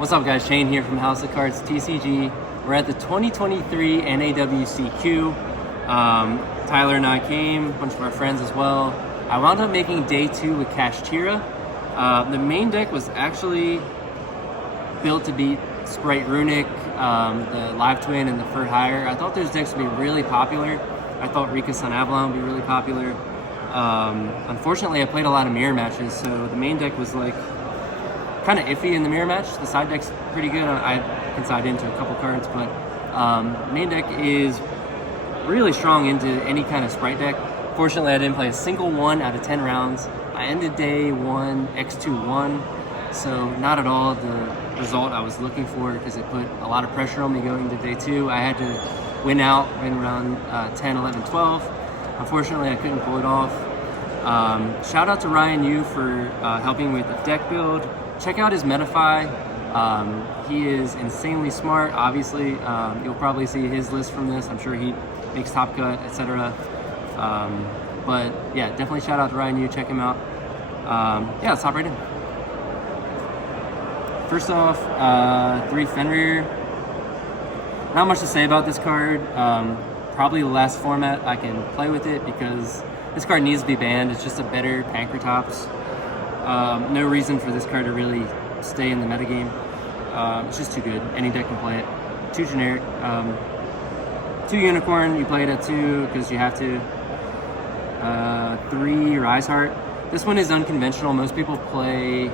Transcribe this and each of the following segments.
What's up guys, Shane here from House of Cards TCG. We're at the 2023 NAWCQ. Tyler and I came, a bunch of our friends as well. I wound up making day 2 with Kashtira. The main deck was actually built to beat Sprite Runic, the Live Twin, and the Fur Hire. I thought those decks would be really popular. I thought Rika Sun Avalon would be really popular. Unfortunately, I played a lot of mirror matches, so the main deck was like kind of iffy in the mirror match. The side deck's pretty good. I can side into a couple cards, but main deck is really strong into any kind of Sprite deck. Fortunately, I didn't play a single one out of 10 rounds. I ended day 1 X2-1, so not at all the result I was looking for, because it put a lot of pressure on me going to day 2. I had to win out in round 10, 11, 12. Unfortunately, I couldn't pull it off. Shout out to Ryan Yu for helping with the deck build. Check out his Metafy. He is insanely smart. Obviously, you'll probably see his list from this. I'm sure he makes Top Cut, etc. But yeah, definitely shout out to Ryan Yu. Check him out. Yeah, let's hop right in. First off, 3 Fenrir. Not much to say about this card. Probably the last format I can play with it, because this card needs to be banned. It's just a better Pancratops. No reason for this card to really stay in the metagame. It's just too good. Any deck can play it. Too generic. 2 Unicorn, you play it at 2 because you have to. 3 Rise Heart. This one is unconventional. Most people play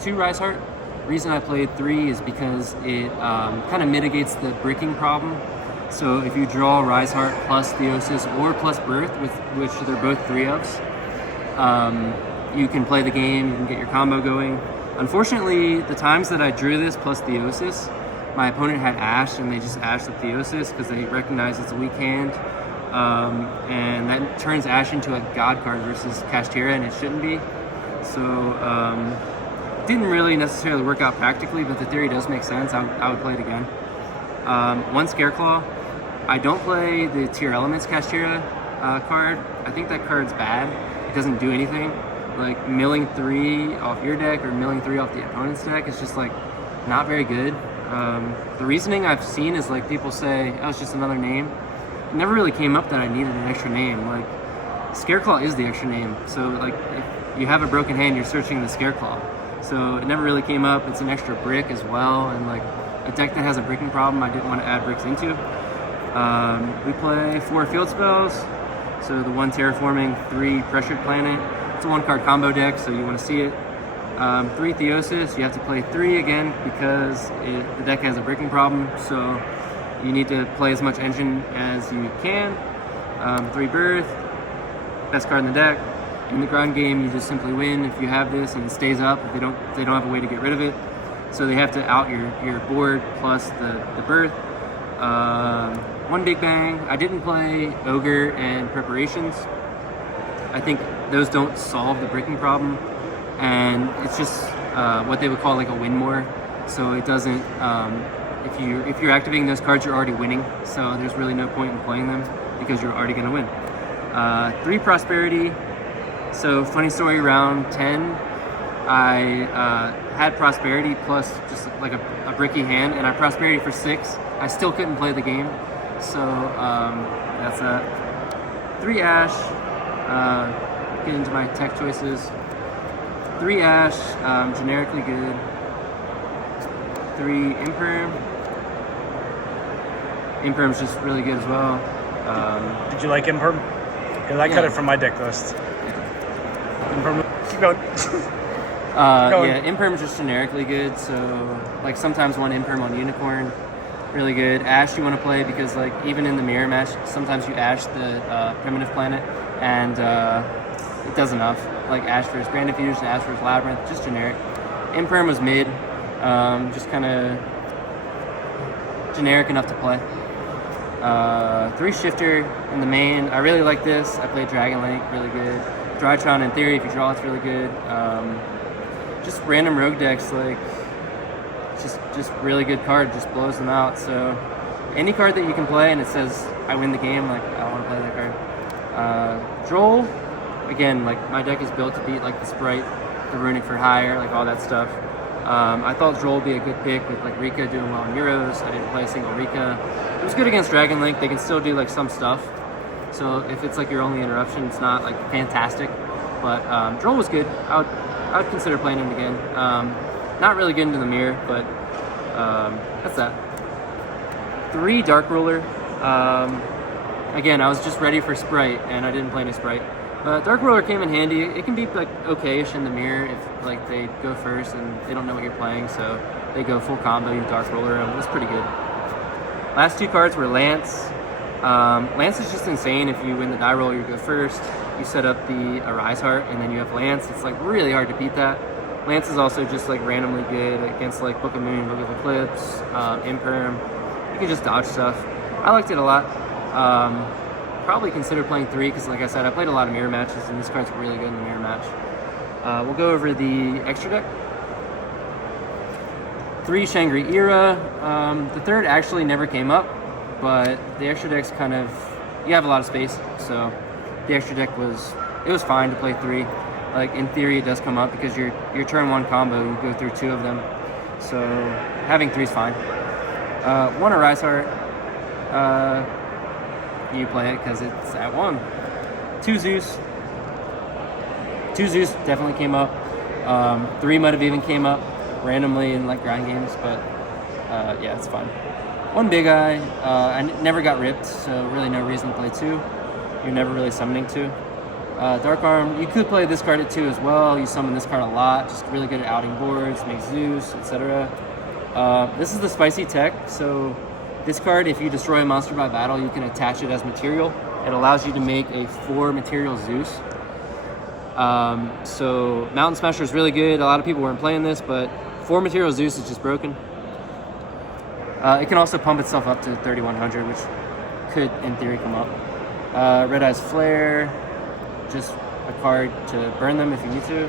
2 Rise Heart. The reason I played 3 is because it kind of mitigates the bricking problem. So if you draw Rise Heart plus Theosis or plus Birth, with which they're both 3-ofs, you can play the game, you can get your combo going. Unfortunately, the times that I drew this plus Theosis, my opponent had Ash, and they just Ashed the Theosis because they recognize it's a weak hand. And that turns Ash into a God card versus Kashtira, and it shouldn't be. So, didn't really necessarily work out practically, but the theory does make sense. I would play it again. 1 Scareclaw. I don't play the Tier Elements Kashtira card. I think that card's bad. It doesn't do anything. Like milling 3 off your deck or milling 3 off the opponent's deck is just like not very good. The reasoning I've seen is like people say, oh, it's just another name. It never really came up that I needed an extra name. Like Scareclaw is the extra name. So like if you have a broken hand, you're searching the Scareclaw. So it never really came up. It's an extra brick as well, and like a deck that has a bricking problem, I didn't want to add bricks into. We play 4 field spells. So the 1 Terraforming, 3 Pressured Planet. It's a 1-card combo deck, so you want to see it. 3 Theosis, you have to play 3 again because the deck has a bricking problem, so you need to play as much engine as you can. 3 Birth, best card in the deck. In the ground game, you just simply win if you have this and it stays up. If they don't have a way to get rid of it. So they have to out your board plus the Birth. 1 Big Bang. I didn't play Ogre and Preparations. I think those don't solve the bricking problem, and it's just what they would call like a win more. So it doesn't. If you're activating those cards, you're already winning. So there's really no point in playing them because you're already going to win. 3 Prosperity. So funny story, round 10, I had Prosperity plus just like a bricky hand, and I Prosperity for 6. I still couldn't play the game. So that's that. 3 Ash. Get into my tech choices. 3 Ash, generically good. 3 Imperm. Imperm's just really good as well. Did you like Imperm? Because I cut it from my deck list. Imperm, keep going. Yeah, Imperm's just generically good. So, like sometimes 1 Imperm on Unicorn, really good. Ash you want to play because like even in the mirror match, sometimes you Ash the Primitive Planet, and it does enough. Like Ash versus Grand Diffusion, Ash versus Labyrinth, just generic. Imperm was mid, just kind of generic enough to play. 3 Shifter in the main. I really like this. I played Dragon Link, really good. Drytron in theory, if you draw, it's really good. Just random rogue decks, like just really good card, just blows them out. So any card that you can play and it says I win the game, like I want to play that card. Droll, again, like my deck is built to beat like the Sprite, the Runic for higher, like all that stuff. I thought Droll would be a good pick with like Rika doing well in Euros. I didn't play a single Rika. It was good against Dragon Link. They can still do like some stuff. So if it's like your only interruption, it's not like fantastic. But Droll was good. I would consider playing him again. Not really good into the mirror, but that's that. 3 Dark Ruler. Again, I was just ready for Sprite, and I didn't play any Sprite. But Dark Ruler came in handy. It can be like okay-ish in the mirror if like they go first and they don't know what you're playing, so they go full combo, you Dark Ruler them. It was pretty good. Last 2 cards were Lance. Lance is just insane. If you win the die roll, you go first. You set up the Arise Heart, and then you have Lance. It's like really hard to beat that. Lance is also just like randomly good against like Book of Moon, Book of Eclipse, Imperm. You can just dodge stuff. I liked it a lot. Probably consider playing 3 because, like I said, I played a lot of mirror matches, and this card's really good in the mirror match. We'll go over the extra deck. 3 Shangri Era. The 3rd actually never came up, but the extra deck's kind of, you have a lot of space, so the extra deck was fine to play 3. Like in theory, it does come up because your turn 1 combo, you go through 2 of them, so having 3 is fine. 1 Arise Heart. You play it because it's at 1. 2 Zeus. 2 Zeus definitely came up. 3 might have even came up randomly in like grind games, but yeah, it's fine. 1 Big Eye. I never got ripped, so really no reason to play 2. You're never really summoning 2. Dark Arm. You could play this card at 2 as well. You summon this card a lot. Just really good at outing boards, make Zeus, etc. This is the spicy tech, so this card, if you destroy a monster by battle, you can attach it as material. It allows you to make a 4 material Zeus. So Mountain Smasher is really good. A lot of people weren't playing this, but 4 material Zeus is just broken. It can also pump itself up to 3100, which could, in theory, come up. Red Eyes Flare, just a card to burn them if you need to.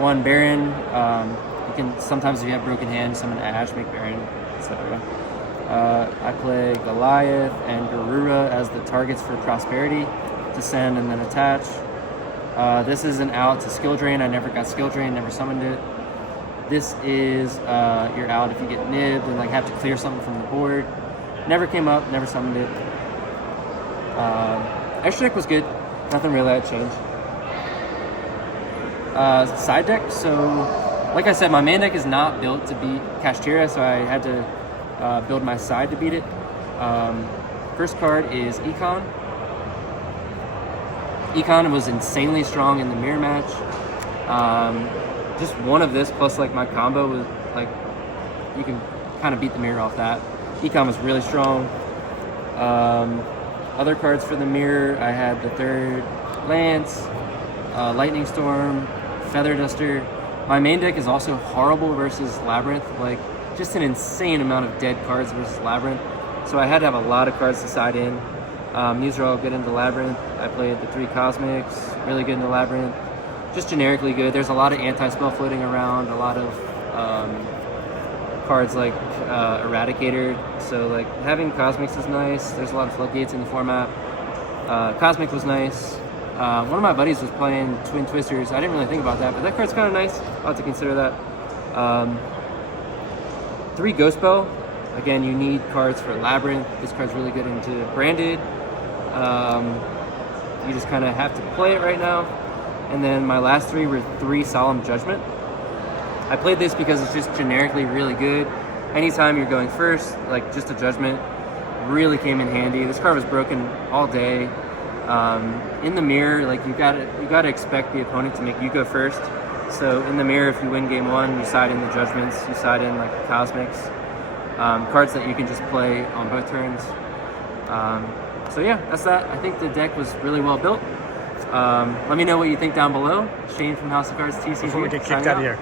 1 Baron. You can sometimes, if you have broken hand, summon Ash, make Baron, etc. I play Goliath and Garura as the targets for Prosperity to send and then attach. This is an out to Skill Drain. I never got Skill Drain, never summoned it. This is your out if you get nibbed and like have to clear something from the board. Never came up, never summoned it. Extra deck was good. Nothing really had changed. Side deck, so like I said, my main deck is not built to beat Kashtira, so I had to build my side to beat it. First card is Econ. Econ was insanely strong in the mirror match. Just one of this plus like my combo was like, you can kind of beat the mirror off that. Econ was really strong. Other cards for the mirror, I had the 3rd Lance, Lightning Storm, Feather Duster. My main deck is also horrible versus Labyrinth, like just an insane amount of dead cards versus Labyrinth. So I had to have a lot of cards to side in. These are all good into Labyrinth. I played the 3 Cosmics, really good into Labyrinth. Just generically good. There's a lot of anti-spell floating around, a lot of cards like Eradicator. So like having Cosmics is nice. There's a lot of floodgates in the format. Cosmic was nice. One of my buddies was playing Twin Twisters. I didn't really think about that, but that card's kind of nice. I'll have to consider that. 3 Ghost Bell. Again, you need cards for Labyrinth. This card's really good into Branded. You just kind of have to play it right now. And then my last 3 were 3 Solemn Judgment. I played this because it's just generically really good. Anytime you're going first, like just a Judgment really came in handy. This card was broken all day. In the mirror, like you gotta expect the opponent to make you go first. So in the mirror, if you win game 1, you side in the Judgments, you side in like the Cosmics. Cards that you can just play on both turns. So yeah, that's that. I think the deck was really well built. Let me know what you think down below. Shane from House of Cards TCG. Before we get kicked out of here.